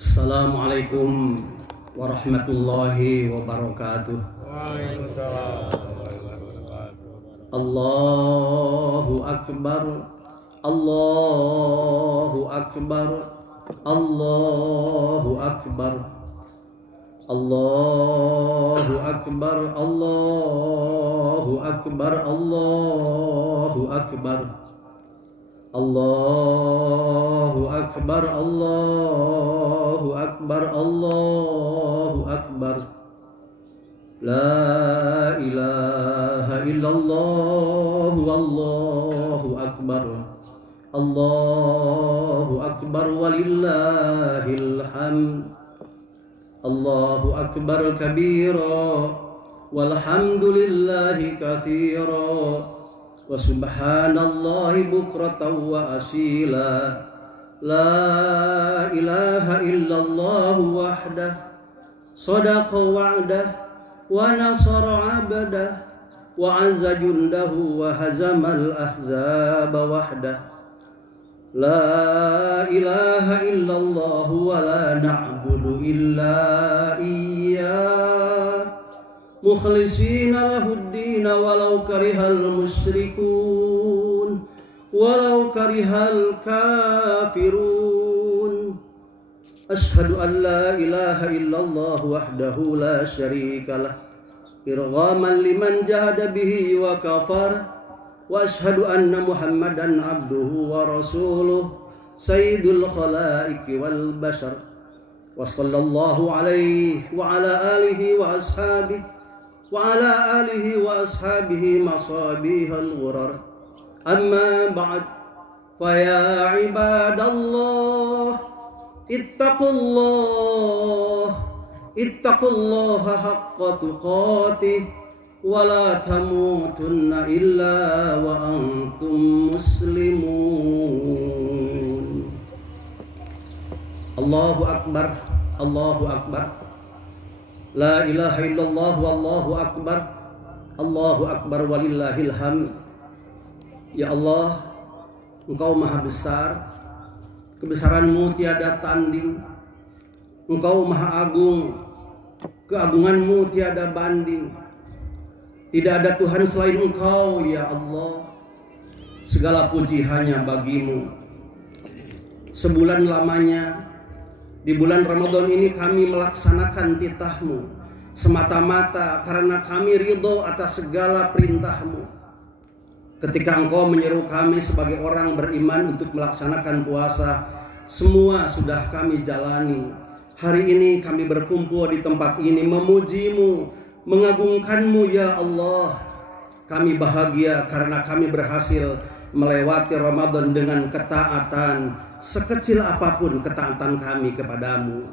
Assalamualaikum warahmatullahi wabarakatuh. Allahu akbar, Allahu akbar, Allahu akbar, Allahu akbar, Allahu akbar, Allahu akbar, Allahu akbar, Allahu akbar, Allahu akbar. La ilaha illallah, wallahu akbar, Allahu akbar walillahil hamd. Allahu akbar kabira walhamdulillahi katsira wa subhanallahi bukratan wa asila. La ilaha illallah wahdah sadaqa wa'dah wa nasara 'abdah wa 'azza jundahu wa hazamal ahzaba wahdah. La ilaha illallah wa la na'budu illa iyyah mukhlisina lahuddin walau karihal musyrikun walau karihal kafirun. Ashhadu an la ilaha illallah wahdahu la syarikalah irghaman liman jahada bihi wa kafar wa ashhadu anna muhammadan abduhu wa rasuluh sayyidul khalaiqi wal bashar wa sallallahu alaihi wa ala alihi wa ashabihi wa ala alihi wa ashabihi masabihal ghurar. Amma ba'd, fa ya ibadallah ittaqullaha haqqa tuqatih wa la tamutunna illa wa antum muslimun. Allahu akbar, Allahu akbar. La ilaha illallah wallahu akbar, Allahu akbar walillahil hamd. Ya Allah, Engkau maha besar, kebesaran-Mu tiada tanding. Engkau maha agung, keagungan-Mu tiada banding. Tidak ada Tuhan selain Engkau, ya Allah. Segala puji hanya bagi-Mu. Sebulan lamanya di bulan Ramadan ini kami melaksanakan titah-Mu semata-mata karena kami ridho atas segala perintah-Mu. Ketika Engkau menyeru kami sebagai orang beriman untuk melaksanakan puasa, semua sudah kami jalani. Hari ini kami berkumpul di tempat ini memuji-Mu, mengagungkan-Mu ya Allah. Kami bahagia karena kami berhasil melewati Ramadan dengan ketaatan, sekecil apapun ketaatan kami kepadamu.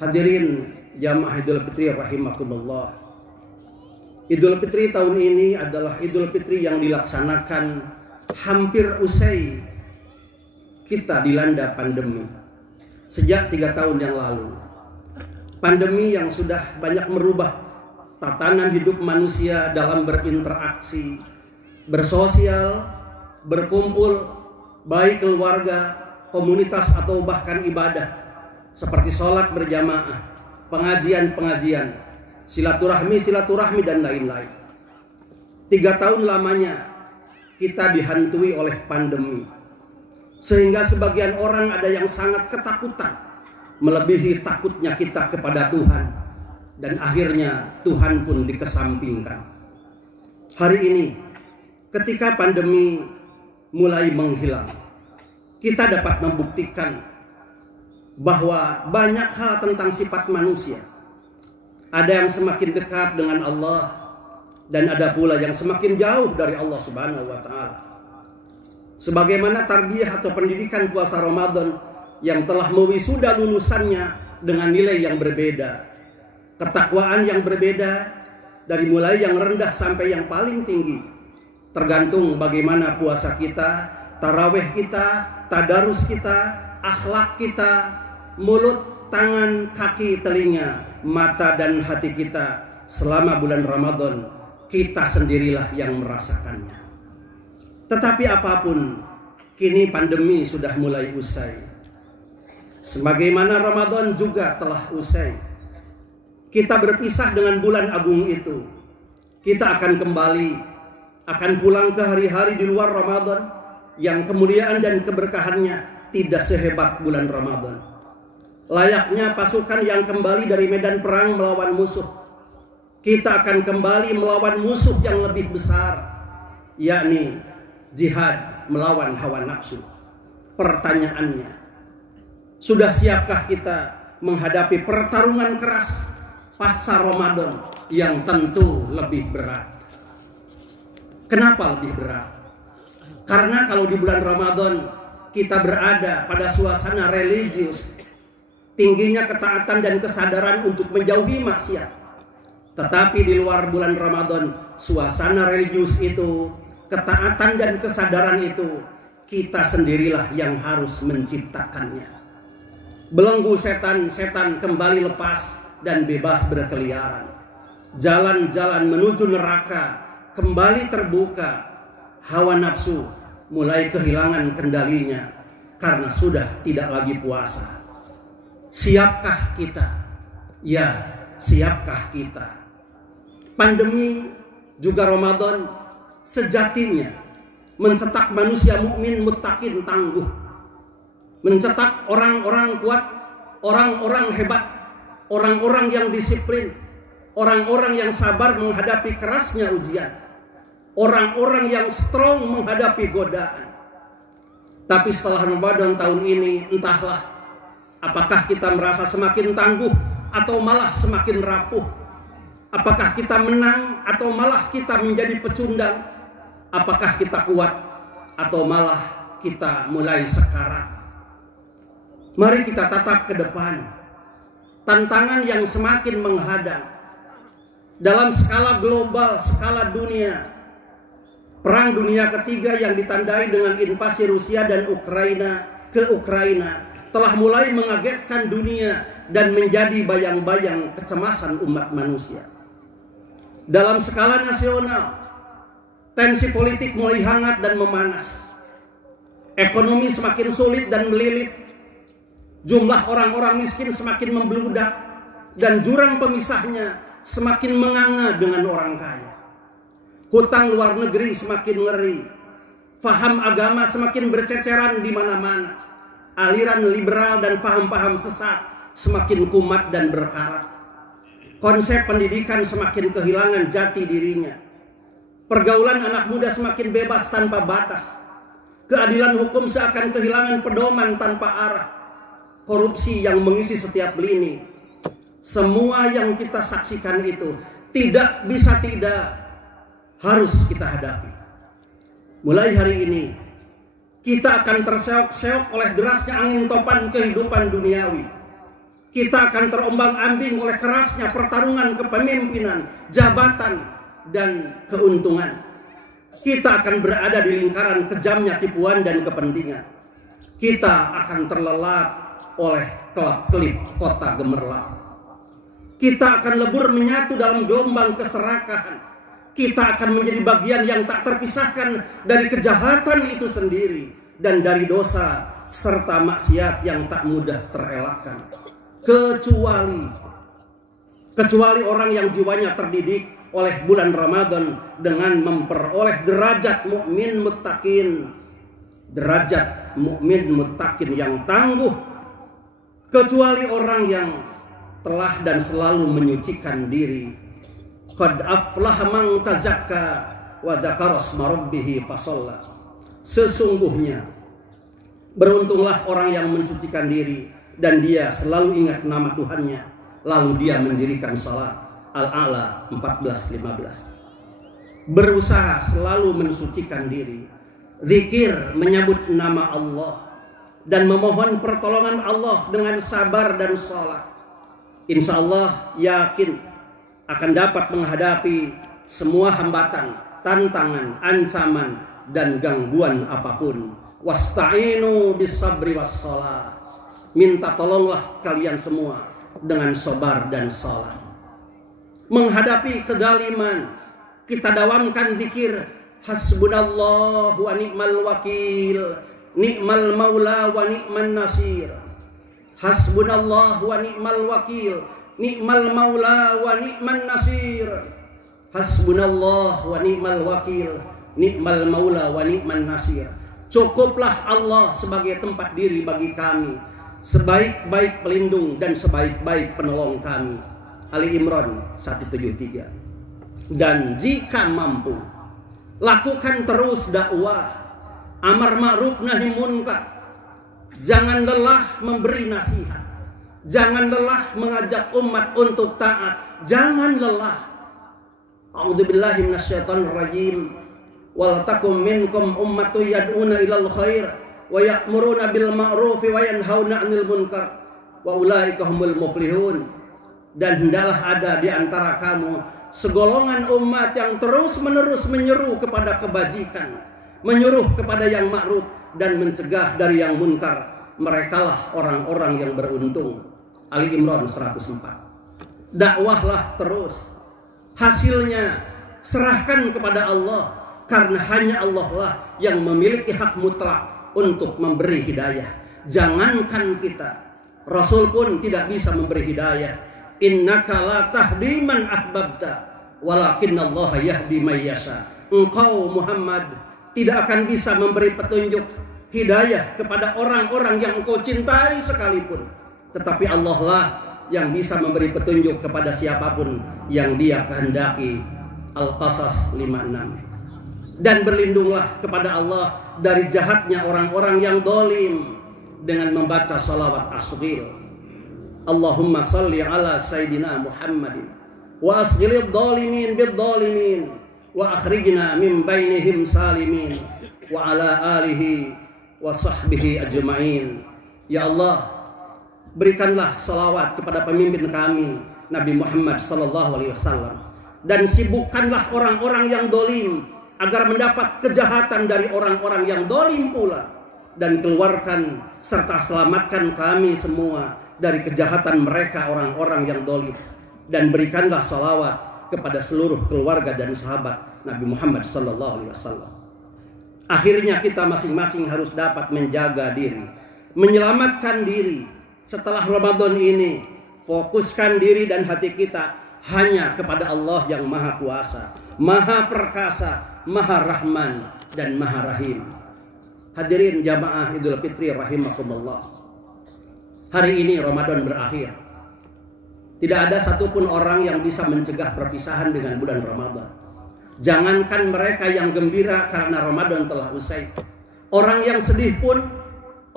Hadirin jamaah Idul Fitri rahimakumullah. Idul Fitri tahun ini adalah Idul Fitri yang dilaksanakan hampir usai kita dilanda pandemi. Sejak 3 tahun yang lalu, pandemi yang sudah banyak merubah tatanan hidup manusia dalam berinteraksi, bersosial, berkumpul, baik keluarga, komunitas atau bahkan ibadah seperti sholat berjamaah, pengajian, silaturahmi dan lain-lain. 3 tahun lamanya kita dihantui oleh pandemi, sehingga sebagian orang ada yang sangat ketakutan, melebihi takutnya kita kepada Tuhan, dan akhirnya Tuhan pun dikesampingkan. Hari ini ketika pandemi mulai menghilang, kita dapat membuktikan bahwa banyak hal tentang sifat manusia. Ada yang semakin dekat dengan Allah, dan ada pula yang semakin jauh dari Allah Subhanahu wa Ta'ala. Sebagaimana tarbiyah atau pendidikan puasa Ramadan yang telah mewisuda lulusannya dengan nilai yang berbeda, ketakwaan yang berbeda, dari mulai yang rendah sampai yang paling tinggi, tergantung bagaimana puasa kita, taraweh kita, tadarus kita, akhlak kita, mulut, tangan, kaki, telinga, mata dan hati kita selama bulan Ramadan. Kita sendirilah yang merasakannya. Tetapi apapun, kini pandemi sudah mulai usai. Sebagaimana Ramadan juga telah usai, kita berpisah dengan bulan agung itu. Kita akan kembali, akan pulang ke hari-hari di luar Ramadan yang kemuliaan dan keberkahannya tidak sehebat bulan Ramadan. Layaknya pasukan yang kembali dari medan perang melawan musuh, kita akan kembali melawan musuh yang lebih besar, yakni jihad melawan hawa nafsu. Pertanyaannya, sudah siapkah kita menghadapi pertarungan keras pasca Ramadan yang tentu lebih berat? Kenapa lebih berat? Karena kalau di bulan Ramadan kita berada pada suasana religius, tingginya ketaatan dan kesadaran untuk menjauhi maksiat. Tetapi di luar bulan Ramadan, suasana religius itu, ketaatan dan kesadaran itu, kita sendirilah yang harus menciptakannya. Belenggu setan kembali lepas dan bebas berkeliaran. Jalan-jalan menuju neraka kembali terbuka. Hawa nafsu mulai kehilangan kendalinya karena sudah tidak lagi puasa. Siapkah kita? Ya, siapkah kita? Pandemi juga Ramadan sejatinya mencetak manusia mukmin muttaqin tangguh, mencetak orang-orang kuat, orang-orang hebat, orang-orang yang disiplin, orang-orang yang sabar menghadapi kerasnya ujian, orang-orang yang strong menghadapi godaan. Tapi setelah Ramadan tahun ini, entahlah apakah kita merasa semakin tangguh atau malah semakin rapuh. Apakah kita menang atau malah kita menjadi pecundang? Apakah kita kuat atau malah kita mulai sekarat? Mari kita tatap ke depan. Tantangan yang semakin menghadang dalam skala global, skala dunia. Perang dunia ketiga yang ditandai dengan invasi Rusia dan Ukraina ke Ukraina telah mulai mengagetkan dunia dan menjadi bayang-bayang kecemasan umat manusia. Dalam skala nasional, tensi politik mulai hangat dan memanas. Ekonomi semakin sulit dan melilit. Jumlah orang-orang miskin semakin membludak dan jurang pemisahnya semakin menganga dengan orang kaya. Hutang luar negeri semakin ngeri. Faham agama semakin berceceran di mana-mana. Aliran liberal dan paham-paham sesat semakin kumat dan berkarat. Konsep pendidikan semakin kehilangan jati dirinya. Pergaulan anak muda semakin bebas tanpa batas. Keadilan hukum seakan kehilangan pedoman tanpa arah. Korupsi yang mengisi setiap lini. Semua yang kita saksikan itu tidak bisa tidak harus kita hadapi. Mulai hari ini kita akan terseok-seok oleh derasnya angin topan kehidupan duniawi. Kita akan terombang-ambing oleh kerasnya pertarungan kepemimpinan, jabatan, dan keuntungan. Kita akan berada di lingkaran kejamnya tipuan dan kepentingan. Kita akan terlelap oleh kelap-kelip kota gemerlap. Kita akan lebur menyatu dalam gelombang keserakahan. Kita akan menjadi bagian yang tak terpisahkan dari kejahatan itu sendiri dan dari dosa serta maksiat yang tak mudah terelakkan. Kecuali orang yang jiwanya terdidik oleh bulan Ramadan dengan memperoleh derajat mukmin muttaqin, derajat mukmin muttaqin yang tangguh. Kecuali orang yang telah dan selalu menyucikan diri. Qad aflaha man tazakka wa dzakara asma rabbih fasalla. Sesungguhnya beruntunglah orang yang mensucikan diri dan dia selalu ingat nama Tuhannya, lalu dia mendirikan salat. Al-A'la 14:15. Berusaha selalu mensucikan diri, zikir menyebut nama Allah dan memohon pertolongan Allah dengan sabar dan salat. Insya Allah yakin akan dapat menghadapi semua hambatan, tantangan, ancaman, dan gangguan apapun. Wasta'inu bis-sabri was-shalah. Minta tolonglah kalian semua dengan sabar dan salat. Menghadapi kedaliman, kita dawamkan zikir hasbunallahu wa ni'mal wakil, ni'mal maula wa ni'man nasir. Hasbunallah wa ni'mal wakil, ni'mal maula wa ni'man nasir. Hasbunallah wa ni'mal wakil, ni'mal maula wa ni'man nasir. Cukuplah Allah sebagai tempat diri bagi kami, sebaik-baik pelindung dan sebaik-baik penolong kami. Ali Imran 173. Dan jika mampu, lakukan terus dakwah, amar ma'ruf nahi munkar. Jangan lelah memberi nasihat, jangan lelah mengajak umat untuk taat, jangan lelah. A'udzubillahi minasyaitonir rajim. Wal takum minkum ummatun yad'una ilal khair wa ya'muruna bil ma'ruf wa yanhauna 'anil munkar wa ulaika humul muflihun. Dan hendaklah ada di antara kamu segolongan umat yang terus-menerus menyeru kepada kebajikan, menyuruh kepada yang ma'ruf dan mencegah dari yang munkar. Merekalah orang-orang yang beruntung. Ali Imran 104. Dakwahlah terus. Hasilnya serahkan kepada Allah, karena hanya Allah lah yang memiliki hak mutlak untuk memberi hidayah. Jangankan kita, Rasul pun tidak bisa memberi hidayah. Innaka la tahdi man ahbabta walakinallaha yahdi may yasha. Engkau Muhammad tidak akan bisa memberi petunjuk hidayah kepada orang-orang yang engkau cintai sekalipun, tetapi Allah lah yang bisa memberi petunjuk kepada siapapun yang Dia kehendaki. Al-Qasas 56. Dan berlindunglah kepada Allah dari jahatnya orang-orang yang dolim dengan membaca salawat asghir. Allahumma salli ala Sayyidina Muhammadin wa asghilid dhalimin bid dhalimin wa akhrijna min bainihim salimin wa ala alihi wa sahbihi ajma'in. Ya Allah, berikanlah salawat kepada pemimpin kami Nabi Muhammad sallallahu alaihi wasallam, dan sibukkanlah orang-orang yang dolim agar mendapat kejahatan dari orang-orang yang dolim pula, dan keluarkan serta selamatkan kami semua dari kejahatan mereka orang-orang yang dolim. Dan berikanlah salawat kepada seluruh keluarga dan sahabat Nabi Muhammad sallallahu alaihi wasallam. Akhirnya kita masing-masing harus dapat menjaga diri, menyelamatkan diri setelah Ramadan ini. Fokuskan diri dan hati kita hanya kepada Allah yang Maha Kuasa, Maha Perkasa, Maha Rahman dan Maha Rahim. Hadirin jamaah Idul Fitri rahimakumullah. Hari ini Ramadan berakhir. Tidak ada satupun orang yang bisa mencegah perpisahan dengan bulan Ramadan. Jangankan mereka yang gembira karena Ramadan telah usai, orang yang sedih pun,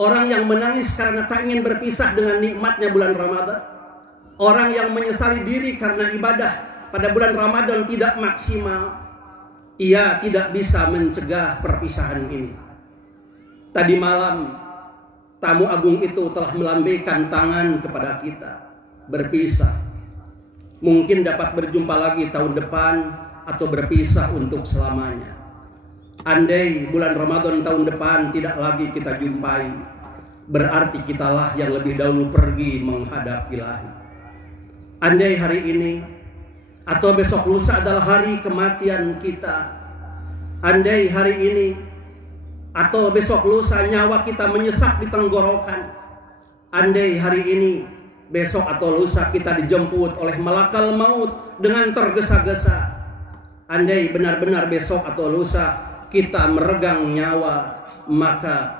orang yang menangis karena tak ingin berpisah dengan nikmatnya bulan Ramadan, orang yang menyesali diri karena ibadah pada bulan Ramadan tidak maksimal, ia tidak bisa mencegah perpisahan ini. Tadi malam tamu agung itu telah melambaikan tangan kepada kita, berpisah. Mungkin dapat berjumpa lagi tahun depan atau berpisah untuk selamanya. Andai bulan Ramadan tahun depan tidak lagi kita jumpai, berarti kitalah yang lebih dahulu pergi menghadap Ilahi. Andai hari ini atau besok lusa adalah hari kematian kita, andai hari ini atau besok lusa nyawa kita menyesak di tenggorokan, andai hari ini, besok atau lusa kita dijemput oleh malakal maut dengan tergesa-gesa, andai benar-benar besok atau lusa kita meregang nyawa, maka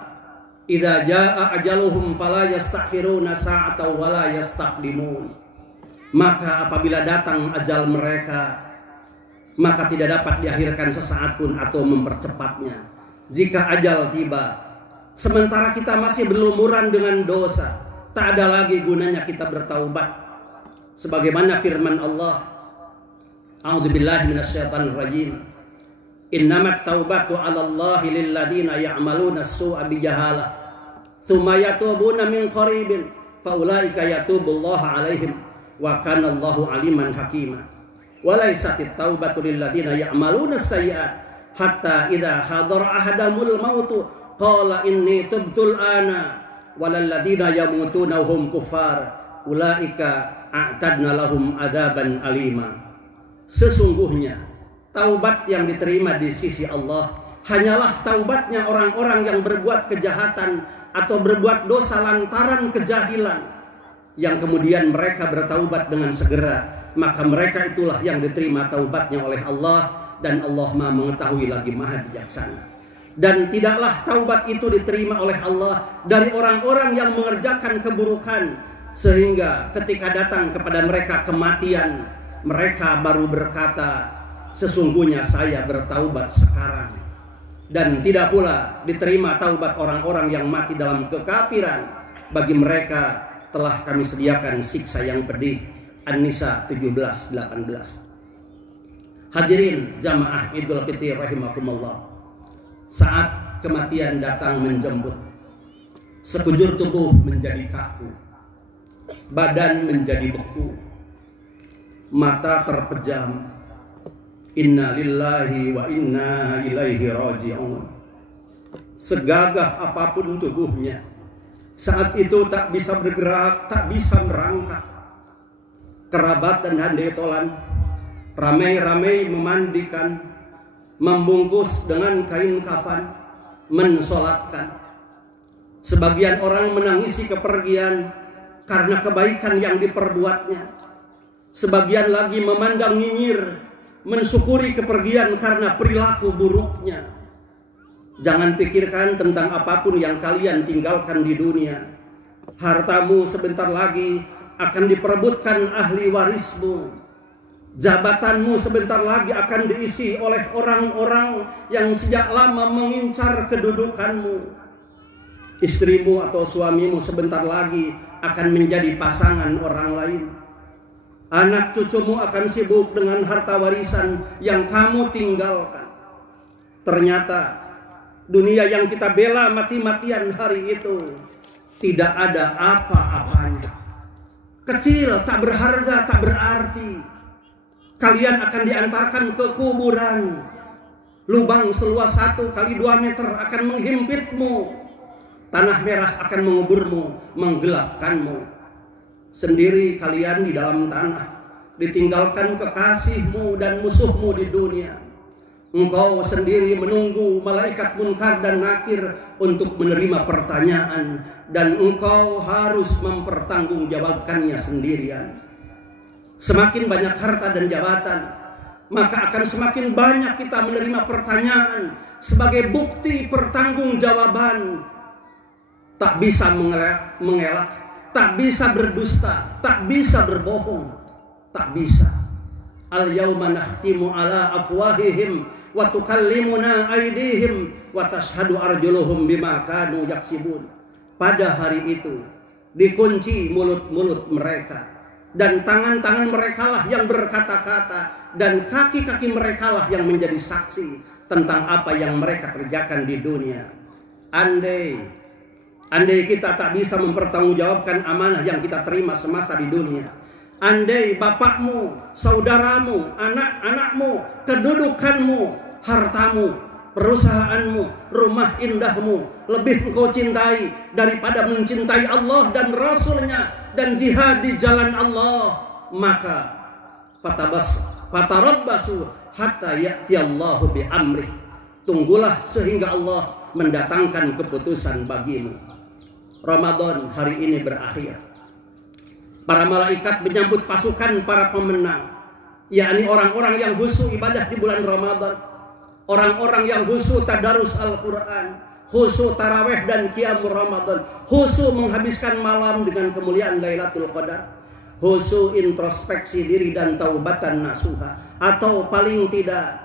idza jaa ajaluhum fala yastakhiruna sa'atan wala yastaqdimun. Maka apabila datang ajal mereka, maka tidak dapat diakhirkan sesaat pun atau mempercepatnya. Jika ajal tiba, sementara kita masih berlumuran dengan dosa, tak ada lagi gunanya kita bertaubat. Sebagaimana firman Allah, A'udzubillahi minasyaitonir rajim. Innamat taubatu 'alallahi lilladzina ya'maluna as-su'a bijahalah, tsumma yatubuna min qaribin, faulaika yatubullahu 'alaihim wa kana Allahu 'aliman hakima. Wa laysatit taubatu lilladzina ya'maluna as-sayyi'at hatta idza hadara ahadamul mautu qala inni tubtul ana walal ladzina yamutuna hum kuffar ulaika a'tadna lahum adzaban alima. Sesungguhnya taubat yang diterima di sisi Allah hanyalah taubatnya orang-orang yang berbuat kejahatan atau berbuat dosa lantaran kejahilan, yang kemudian mereka bertaubat dengan segera, maka mereka itulah yang diterima taubatnya oleh Allah, dan Allah Maha mengetahui lagi Maha bijaksana. Dan tidaklah taubat itu diterima oleh Allah dari orang-orang yang mengerjakan keburukan, sehingga ketika datang kepada mereka kematian, mereka baru berkata, sesungguhnya saya bertaubat sekarang. Dan tidak pula diterima taubat orang-orang yang mati dalam kekafiran, bagi mereka telah kami sediakan siksa yang pedih. An-Nisa 17-18. Hadirin jamaah Idul Fitri rahimakumullah. Saat kematian datang menjemput, sekujur tubuh menjadi kaku, badan menjadi beku, mata terpejam. Inna lillahi wa inna ilaihi raji'un. Segagah apapun tubuhnya, saat itu tak bisa bergerak, tak bisa merangkak. Kerabat dan handai tolan ramai-ramai memandikan, membungkus dengan kain kafan, mensolatkan. Sebagian orang menangisi kepergian karena kebaikan yang diperbuatnya. Sebagian lagi memandang nyinyir, mensyukuri kepergian karena perilaku buruknya. Jangan pikirkan tentang apapun yang kalian tinggalkan di dunia. Hartamu sebentar lagi akan diperebutkan ahli warismu. Jabatanmu sebentar lagi akan diisi oleh orang-orang yang sejak lama mengincar kedudukanmu. Istrimu atau suamimu sebentar lagi akan menjadi pasangan orang lain. Anak cucumu akan sibuk dengan harta warisan yang kamu tinggalkan. Ternyata dunia yang kita bela mati-matian hari itu tidak ada apa-apanya. Kecil, tak berharga, tak berarti. Kalian akan diantarkan ke kuburan. Lubang seluas 1 x 2 meter akan menghimpitmu. Tanah merah akan menguburmu, menggelapkanmu. Sendiri kalian di dalam tanah, ditinggalkan kekasihmu dan musuhmu di dunia. Engkau sendiri menunggu malaikat munkar dan nakir untuk menerima pertanyaan, dan engkau harus mempertanggungjawabkannya sendirian. Semakin banyak harta dan jabatan, maka akan semakin banyak kita menerima pertanyaan sebagai bukti pertanggungjawaban. Tak bisa mengelak, tak bisa berdusta, tak bisa berbohong, tak bisa. Al-yawma nakhtimu ala afwahihim wa tukallimuna aydihim wa tashhadu arjuluhum bima kanu yaksibun. Pada hari itu dikunci mulut-mulut mereka, dan tangan-tangan mereka lah yang berkata-kata, dan kaki-kaki mereka lah yang menjadi saksi tentang apa yang mereka kerjakan di dunia. Andai kita tak bisa mempertanggungjawabkan amanah yang kita terima semasa di dunia. Andai bapakmu, saudaramu, anak-anakmu, kedudukanmu, hartamu, perusahaanmu, rumah indahmu lebih engkau cintai daripada mencintai Allah dan Rasulnya dan jihad di jalan Allah, maka fatarabbasu hatta ya'tiyallahu bi amrih. Tunggulah sehingga Allah mendatangkan keputusan bagimu. Ramadan hari ini berakhir. Para malaikat menyambut pasukan para pemenang, yakni orang-orang yang khusyuk ibadah di bulan Ramadan, orang-orang yang khusyuk tadarus Al-Quran, khusyuk taraweh dan qiyamul Ramadan, khusyuk menghabiskan malam dengan kemuliaan Lailatul Qadar, khusyuk introspeksi diri dan taubatan nasuha, atau paling tidak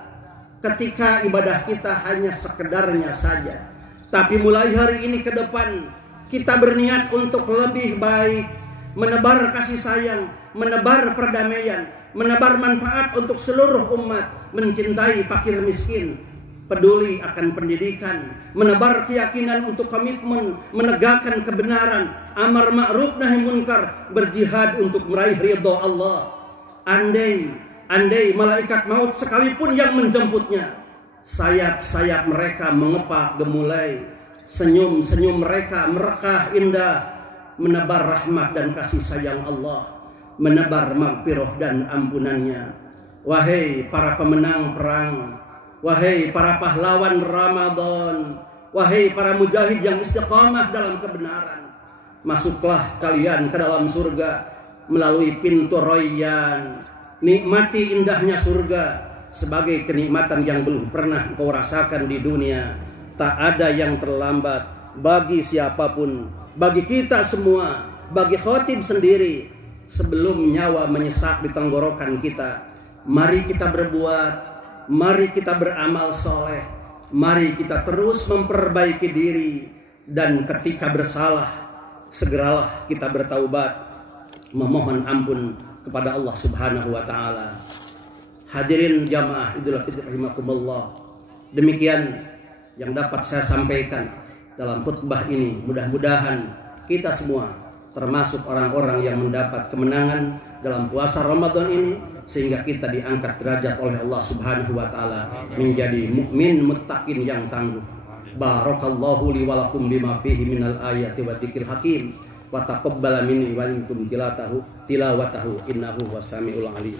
ketika ibadah kita hanya sekedarnya saja, tapi mulai hari ini ke depan kita berniat untuk lebih baik, menebar kasih sayang, menebar perdamaian, menebar manfaat untuk seluruh umat, mencintai fakir miskin, peduli akan pendidikan, menebar keyakinan untuk komitmen, menegakkan kebenaran, amar ma'ruf nahi munkar, berjihad untuk meraih ridho Allah. Andai malaikat maut sekalipun yang menjemputnya, sayap-sayap mereka mengepak gemulai, senyum-senyum mereka merekah indah, menebar rahmat dan kasih sayang Allah, menebar maghfirah dan ampunannya. Wahai para pemenang perang, wahai para pahlawan Ramadan, wahai para mujahid yang istiqamah dalam kebenaran, masuklah kalian ke dalam surga melalui pintu Rayyan. Nikmati indahnya surga sebagai kenikmatan yang belum pernah kau rasakan di dunia. Tak ada yang terlambat bagi siapapun, bagi kita semua, bagi khotib sendiri. Sebelum nyawa menyesak di tenggorokan kita, mari kita berbuat, mari kita beramal soleh, mari kita terus memperbaiki diri, dan ketika bersalah segeralah kita bertaubat, memohon ampun kepada Allah Subhanahu wa taala. Hadirin jamaah Idul Fitri rahimakumullah. Demikian yang dapat saya sampaikan dalam khutbah ini. Mudah-mudahan kita semua termasuk orang-orang yang mendapat kemenangan dalam puasa Ramadan ini, sehingga kita diangkat derajat oleh Allah Subhanahu wa taala menjadi mukmin muttaqin yang tangguh. Barakallahu li wa lakum bima fihi minal ayati wa dzikril hakim wa taqabbala minni wa minkum tilawatahu innahu wasamiul alim.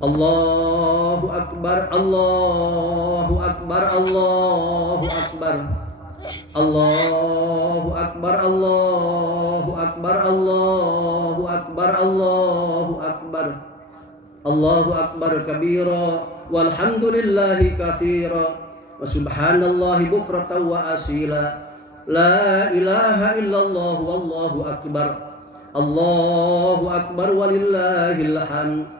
Allahu akbar, Allahu akbar, Allahu akbar, Allahu akbar, Allahu akbar, Allahu akbar, Allahu akbar, Allahu akbar kabira, walhamdulillahi katsira, wa subhanallahi bukratan wa asila, la ilaha illallah wallahu akbar, Allahu akbar walillahil hamd.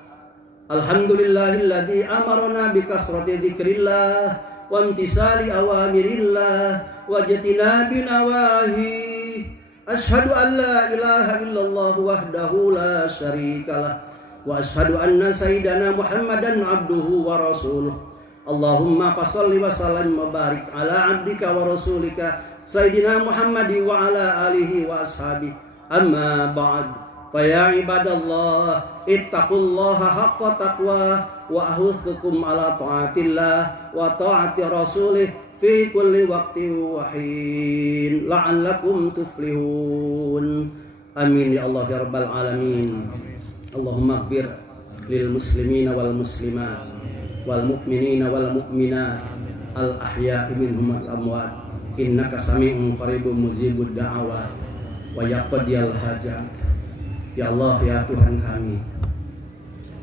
Alhamdulillahilladzi amarna bi kasrati dzikrillah wa imtisali awamirillah wa jtinabi nawahi. Asyhadu an la ilaha illallah wahdahu la syarikalah wa asyhadu anna sayyidana Muhammadan abduhu wa rasuluh. Allahumma fasholli wa sallim wa barik ala abdika wa rasulika sayyidina Muhammad wa ala alihi wa ashabihi. Amma ba'd. Faya ibadallah ittaqullaha haqqa taqwa wa ahutsukum ala ta'atillah wa ta'ati rasulih fi kulli waqtin wa hin la'allakum tuflihun. Amin ya Allah ya rabbal alamin. Allahumma ighfir lil muslimina wal muslimat wal mu'minina wal mu'minat al ahya'i minhum wal amwat innaka sami'un qaribun mujibud da'awat wa yaqdiyal hajat. Ya Allah, ya Tuhan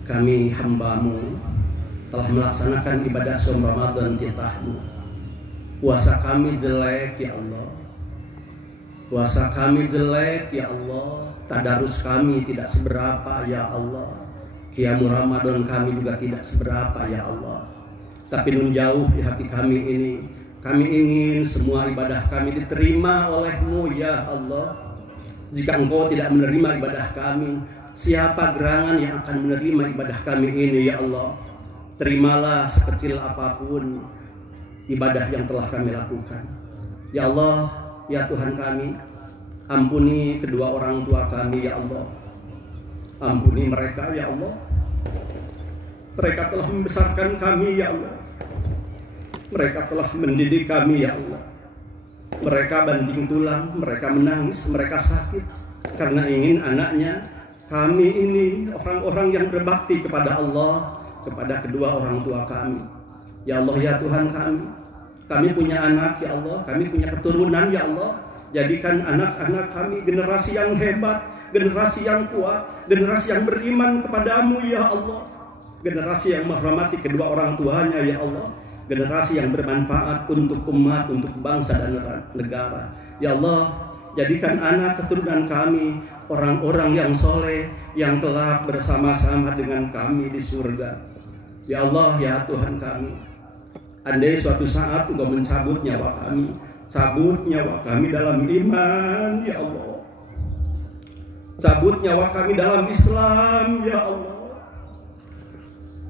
kami hamba-Mu telah melaksanakan ibadah saum Ramadan titah-Mu. Puasa kami jelek ya Allah, puasa kami jelek ya Allah, tadarus kami tidak seberapa ya Allah, qiyamul Ramadan kami juga tidak seberapa ya Allah. Tapi nun jauh di hati kami ini, kami ingin semua ibadah kami diterima oleh-Mu ya Allah. Jika Engkau tidak menerima ibadah kami, siapa gerangan yang akan menerima ibadah kami ini ya Allah? Terimalah sekecil apapun ibadah yang telah kami lakukan. Ya Allah, ya Tuhan kami, ampuni kedua orang tua kami ya Allah. Ampuni mereka ya Allah. Mereka telah membesarkan kami ya Allah. Mereka telah mendidik kami ya Allah. Mereka banting tulang, mereka menangis, mereka sakit karena ingin anaknya. Kami ini orang-orang yang berbakti kepada Allah, kepada kedua orang tua kami. Ya Allah ya Tuhan kami punya anak ya Allah, kami punya keturunan ya Allah. Jadikan anak-anak kami generasi yang hebat, generasi yang kuat, generasi yang beriman kepadamu ya Allah. Generasi yang menghormati kedua orang tuanya ya Allah. Generasi yang bermanfaat untuk umat, untuk bangsa dan negara. Ya Allah, jadikan anak keturunan kami orang-orang yang soleh, yang kelak bersama-sama dengan kami di surga. Ya Allah, ya Tuhan kami, andai suatu saat Engkau mencabut nyawa kami, cabut nyawa kami dalam iman, ya Allah. Cabut nyawa kami dalam Islam, ya Allah.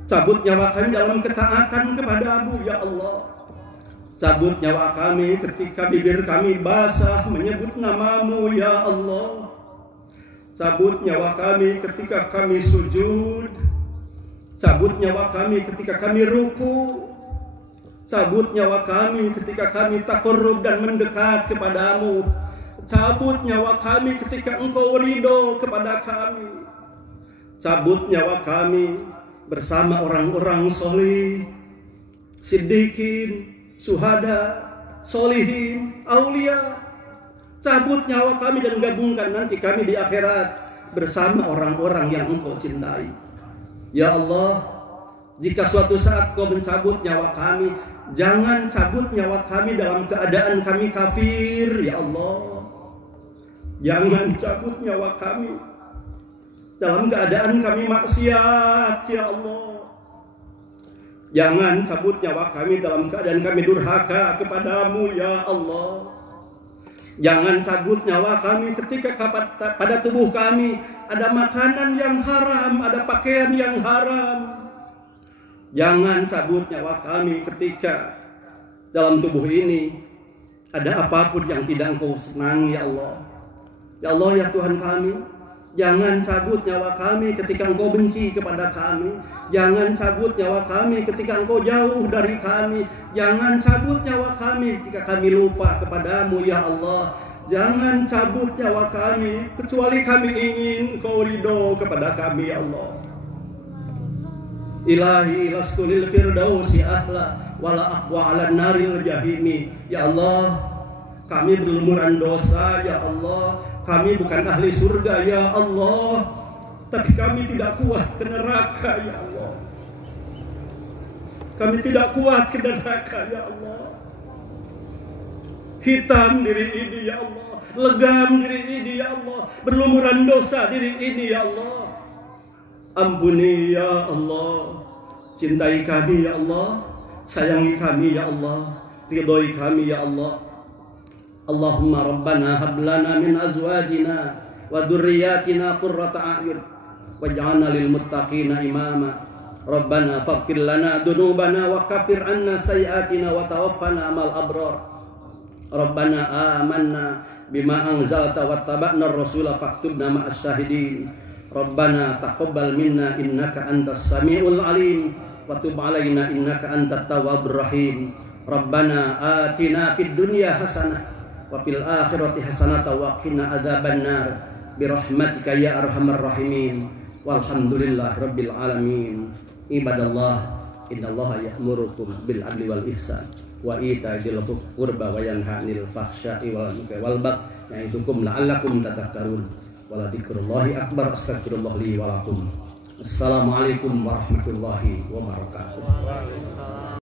Cabut nyawa kami dalam ketaatan kepada-Mu ya Allah. Cabut nyawa kami ketika bibir kami basah menyebut nama-Mu ya Allah. Cabut nyawa kami ketika kami sujud. Cabut nyawa kami ketika kami ruku. Cabut nyawa kami ketika kami taqarrub dan mendekat kepada-Mu. Cabut nyawa kami ketika Engkau ridho kepada kami. cabut nyawa kami bersama orang-orang solih, siddiqin, syuhada, solihin, aulia. Cabut nyawa kami dan gabungkan nanti kami di akhirat bersama orang-orang yang Engkau cintai. Ya Allah, jika suatu saat Kau mencabut nyawa kami, jangan cabut nyawa kami dalam keadaan kami kafir, ya Allah. Jangan cabut nyawa kami dalam keadaan kami maksiat, ya Allah. Jangan cabut nyawa kami dalam keadaan kami durhaka kepadamu, ya Allah. Jangan cabut nyawa kami ketika pada tubuh kami ada makanan yang haram, ada pakaian yang haram. Jangan cabut nyawa kami ketika dalam tubuh ini ada apapun yang tidak Engkau senangi, ya Allah. Ya Allah, ya Tuhan kami, jangan cabut nyawa kami ketika Engkau benci kepada kami. Jangan cabut nyawa kami ketika Engkau jauh dari kami. Jangan cabut nyawa kami ketika kami lupa kepadamu, ya Allah. Jangan cabut nyawa kami kecuali kami ingin Engkau ridho kepada kami, ya Allah. Ilahi lasulil firdausi ahla wala aqwa ala naril jahimi. Ya Allah, kami berlumuran dosa, ya Allah. Kami bukan ahli surga, ya Allah. Tapi kami tidak kuat ke neraka, ya Allah. Kami tidak kuat ke neraka, ya Allah. Hitam diri ini, ya Allah. Legam diri ini, ya Allah. Berlumuran dosa diri ini, ya Allah. Ampuni, ya Allah. Cintai kami, ya Allah. Sayangi kami, ya Allah. Ridhoi kami, ya Allah. Allahumma rabbana hablana min azwajina wa dhurriyyatina qurrata a'yun waj'alna lil muttaqina imama. Rabbana faghfir lana dzunubana wa kaffir 'anna sayyi'atina wa tawaffana ma'al abrar. Rabbana amanna bima anzalta wattaba'na ar-rasula faktubna ma'as syahidin. Rabbana taqabbal minna innaka antas samiul alim wa tub 'alaina innaka antat tawwabur rahim. Rabbana atina fid dunya hasanah wa fil akhirati hasanatan wa qina adzabannar birahmatika ya arhamar rahimin. Walhamdulillahi rabbil alamin. Ibadallah, innallaha ya'murukum bil adli wal ihsan wa ita'i dzil qurba wa yanha 'anil fahsya'i wal munkari wal baghi ya'idukum la'allakum tatahharun. Wa la dzikrullahi akbar. Astaghfirullah li wa lakum. Assalamualaikum warahmatullahi wabarakatuh.